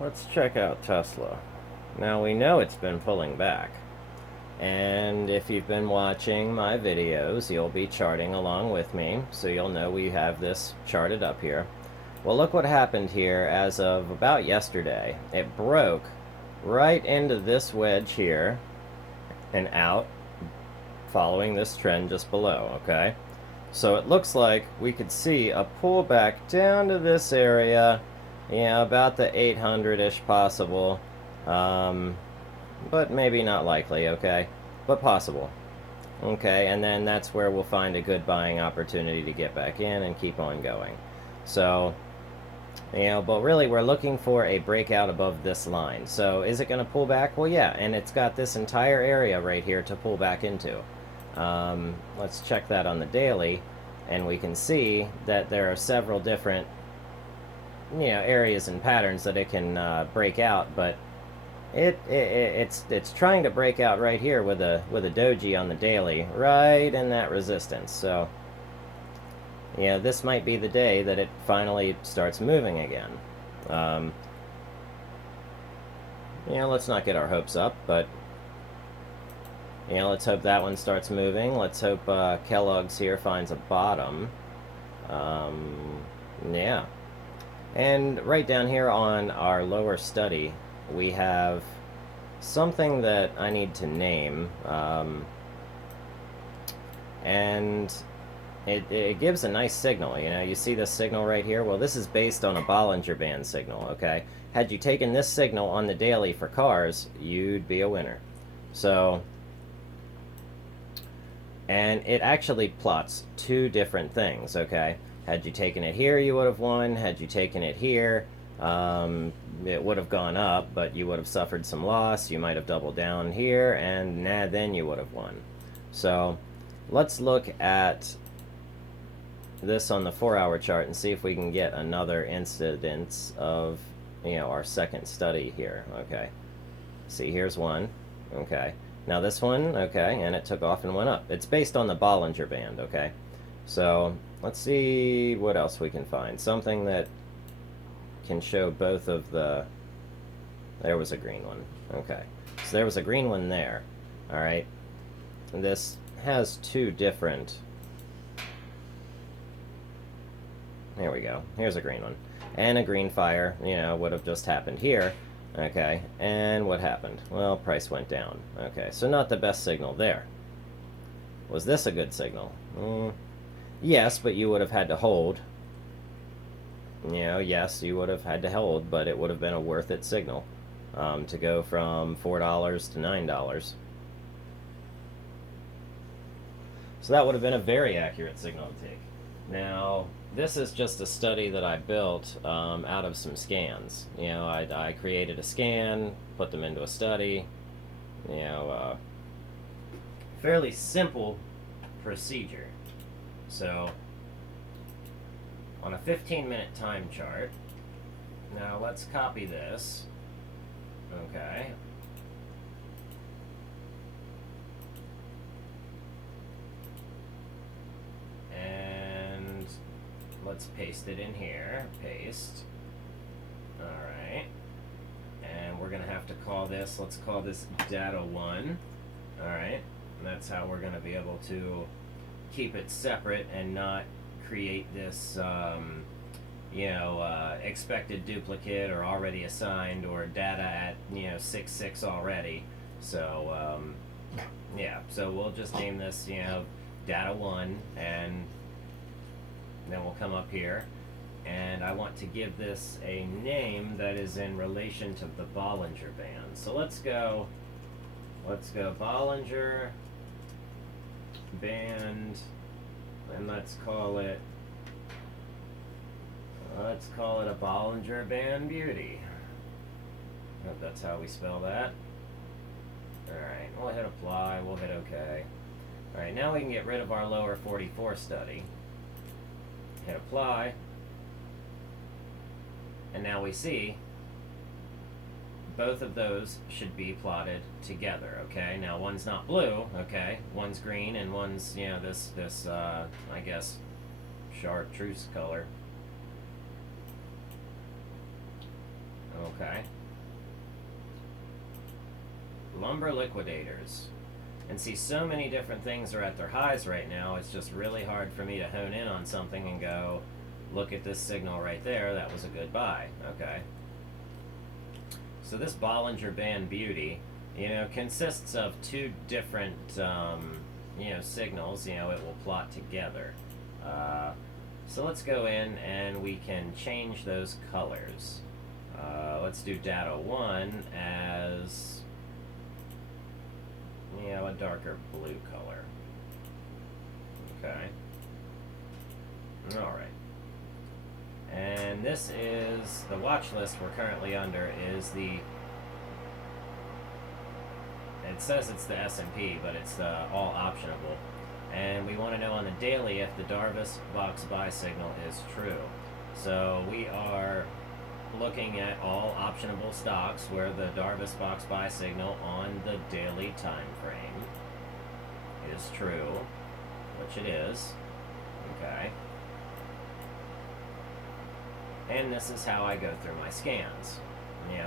Let's check out Tesla. Now we know it's been pulling back. And if you've been watching my videos, you'll be charting along with me, so you'll know we have this charted up here. Well, look what happened here as of about yesterday. It broke right into this wedge here and out, following this trend just below, okay? So it looks like we could see a pullback down to this area, yeah, about the 800-ish possible, but maybe not likely, okay? But possible. Okay, and then that's where we'll find a good buying opportunity to get back in and keep on going. So, but really we're looking for a breakout above this line. So is it going to pull back? Well, yeah, and it's got this entire area right here to pull back into. Let's check that on the daily, and we can see that there are several different areas and patterns that it can break out, but it's trying to break out right here with a doji on the daily, right in that resistance. So this might be the day that it finally starts moving again. Let's not get our hopes up, but let's hope that one starts moving. Let's hope Kellogg's here finds a bottom. Yeah. And right down here on our lower study, we have something that I need to name. And it gives a nice signal. You see this signal right here? Well, this is based on a Bollinger Band signal, okay? Had you taken this signal on the daily for cars, you'd be a winner. So, and it actually plots two different things, okay? Had you taken it here, you would have won. Had you taken it here, it would have gone up, but you would have suffered some loss. You might have doubled down here, and then you would have won. So let's look at this on the 4-hour chart and see if we can get another incidence of our second study here. Okay, see, here's one. Okay, now this one, okay, and it took off and went up. It's based on the Bollinger Band. Okay, so let's see what else we can find. Something that can show both of the... There was a green one. Okay, so there was a green one there. All right, and this has two different... There we go. Here's a green one. And a green fire, would have just happened here. Okay, and what happened? Well, price went down. Okay, so not the best signal there. Was this a good signal? Yes, but you would have had to hold. Yes, you would have had to hold, but it would have been a worth it signal to go from $4 to $9. So that would have been a very accurate signal to take. Now, this is just a study that I built out of some scans. I created a scan, put them into a study. Fairly simple procedure. So, on a 15-minute time chart, now let's copy this. Okay. And let's paste it in here. Paste. Alright. And we're going to have to call this, let's call this data 1. Alright. And that's how we're going to be able to keep it separate and not create this, expected duplicate or already assigned or data at, 6.6 already. So, so we'll just name this, data 1, and then we'll come up here, and I want to give this a name that is in relation to the Bollinger Band. So let's go Bollinger Band, and let's call it a Bollinger Band Beauty. I hope that's how we spell that. Alright, we'll hit apply, we'll hit OK. Alright, now we can get rid of our lower 44 study. Hit apply. And now we see both of those should be plotted together, okay? Now one's not blue, okay? One's green and one's, this I guess, chartreuse color. Okay. Lumber liquidators. And see, so many different things are at their highs right now, it's just really hard for me to hone in on something and go, look at this signal right there, that was a good buy. Okay. So this Bollinger Band Beauty, consists of two different, signals, it will plot together. So let's go in and we can change those colors. Let's do data 1 as, a darker blue color. Okay. Alright. And this is the watch list we're currently under is the, it says it's the S&P, but it's all optionable. And we want to know on the daily if the Darvis box buy signal is true. So we are looking at all optionable stocks where the Darvis box buy signal on the daily time frame is true, which it is. Okay. And this is how I go through my scans.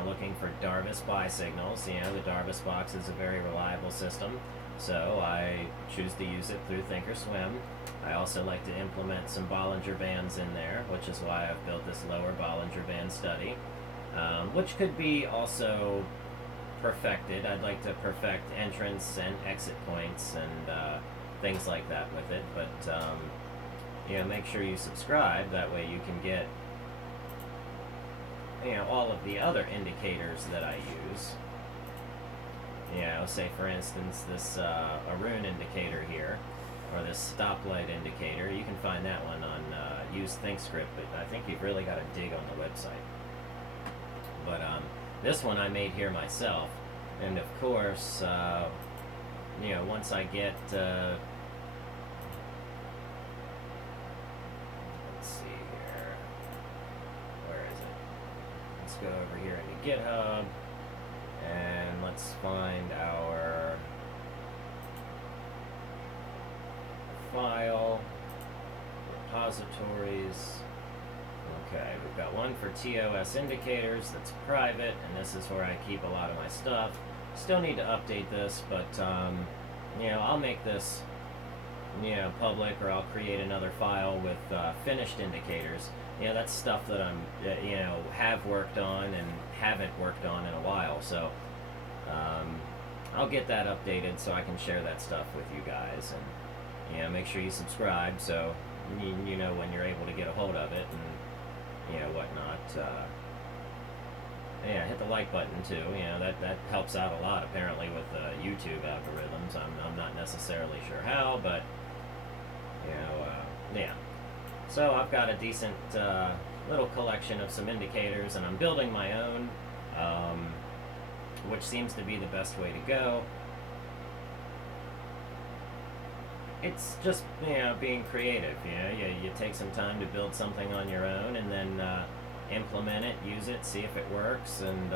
Looking for Darvis buy signals. The Darvis box is a very reliable system, so I choose to use it through Thinkorswim. I also like to implement some Bollinger Bands in there, which is why I've built this lower Bollinger Band study, which could be also perfected. I'd like to perfect entrance and exit points and things like that with it, but make sure you subscribe, that way you can get all of the other indicators that I use. Say for instance this Arun indicator here, or this stoplight indicator. You can find that one on Use ThinkScript, but I think you've really got to dig on the website. But this one I made here myself, and of course, once I get let's see here, where is it? Let's go over here into GitHub, and let's find our file, repositories. Okay, we've got one for TOS indicators that's private, and this is where I keep a lot of my stuff. Still need to update this, but I'll make this public, or I'll create another file with finished indicators. That's stuff that I'm have worked on and haven't worked on in a while, so I'll get that updated so I can share that stuff with you guys. And make sure you subscribe so you know when you're able to get a hold of it, and whatnot. Hit the like button too. That helps out a lot apparently with YouTube algorithms. I'm not necessarily sure how, but yeah. So I've got a decent little collection of some indicators, and I'm building my own, which seems to be the best way to go. It's just being creative. You take some time to build something on your own, and then implement it, use it, see if it works, and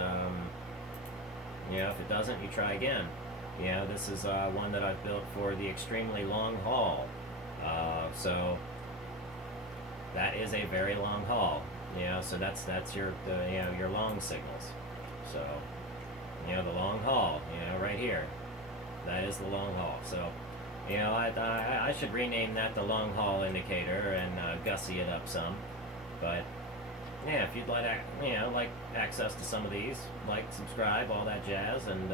if it doesn't, you try again. This is one that I've built for the extremely long haul. So that is a very long haul. So that's your your long signals. So the long haul. Right here, that is the long haul. So. I should rename that the long haul indicator and gussy it up some. But if you'd like like access to some of these, like, subscribe, all that jazz, and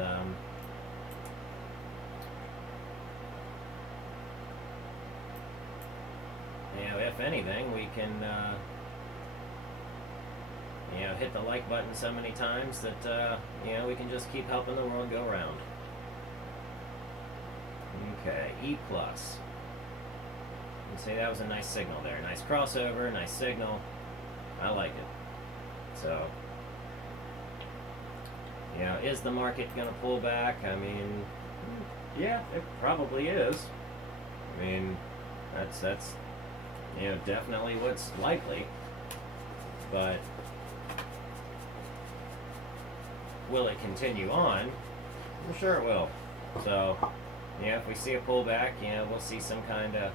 if anything, we can hit the like button so many times that we can just keep helping the world go round. Okay, E+. You see, that was a nice signal there. Nice crossover, nice signal. I like it. So, is the market going to pull back? I mean, yeah, it probably is. I mean, that's definitely what's likely. But will it continue on? I'm sure it will. So, if we see a pullback, we'll see some kind of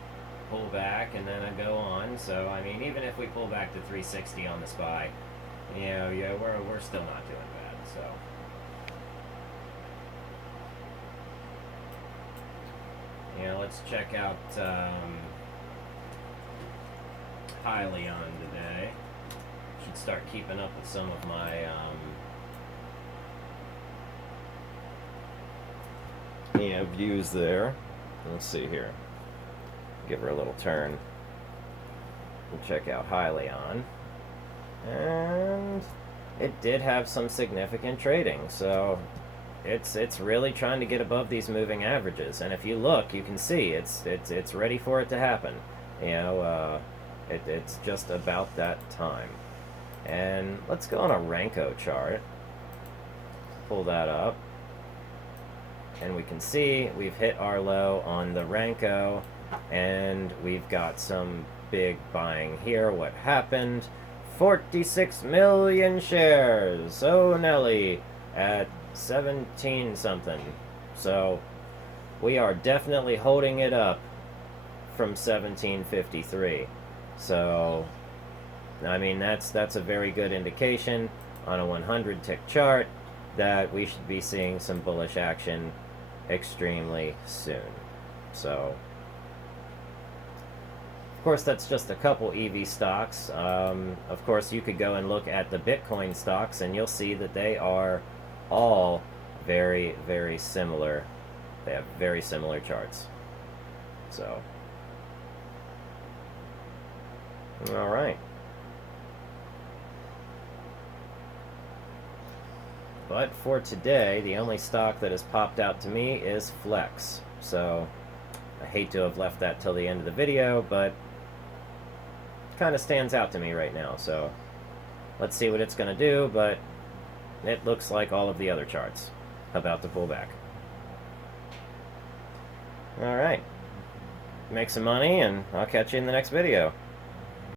pullback, and then I go on. So, I mean, even if we pull back to 360 on the SPY, we're still not doing Let's check out hyln today. Should start keeping up with some of my views there. Let's see here. Give her a little turn. We'll check out hyln. And it did have some significant trading, so it's really trying to get above these moving averages. And if you look, you can see it's ready for it to happen. It's just about that time. And let's go on a Renko chart. Pull that up. And we can see we've hit our low on the Renko, and we've got some big buying here. What happened? 46 million shares. Oh, Nelly, at 17 something. So we are definitely holding it up from 1753. So I mean, that's a very good indication on a 100 tick chart that we should be seeing some bullish action extremely soon. So of course, that's just a couple EV stocks. Of course, you could go and look at the Bitcoin stocks, and you'll see that they are all very, very similar. They have very similar charts. So, all right. But for today, the only stock that has popped out to me is Flex. So, I hate to have left that till the end of the video, but kind of stands out to me right now. So let's see what it's going to do, but it looks like all of the other charts about to pull back. All right. Make some money, and I'll catch you in the next video.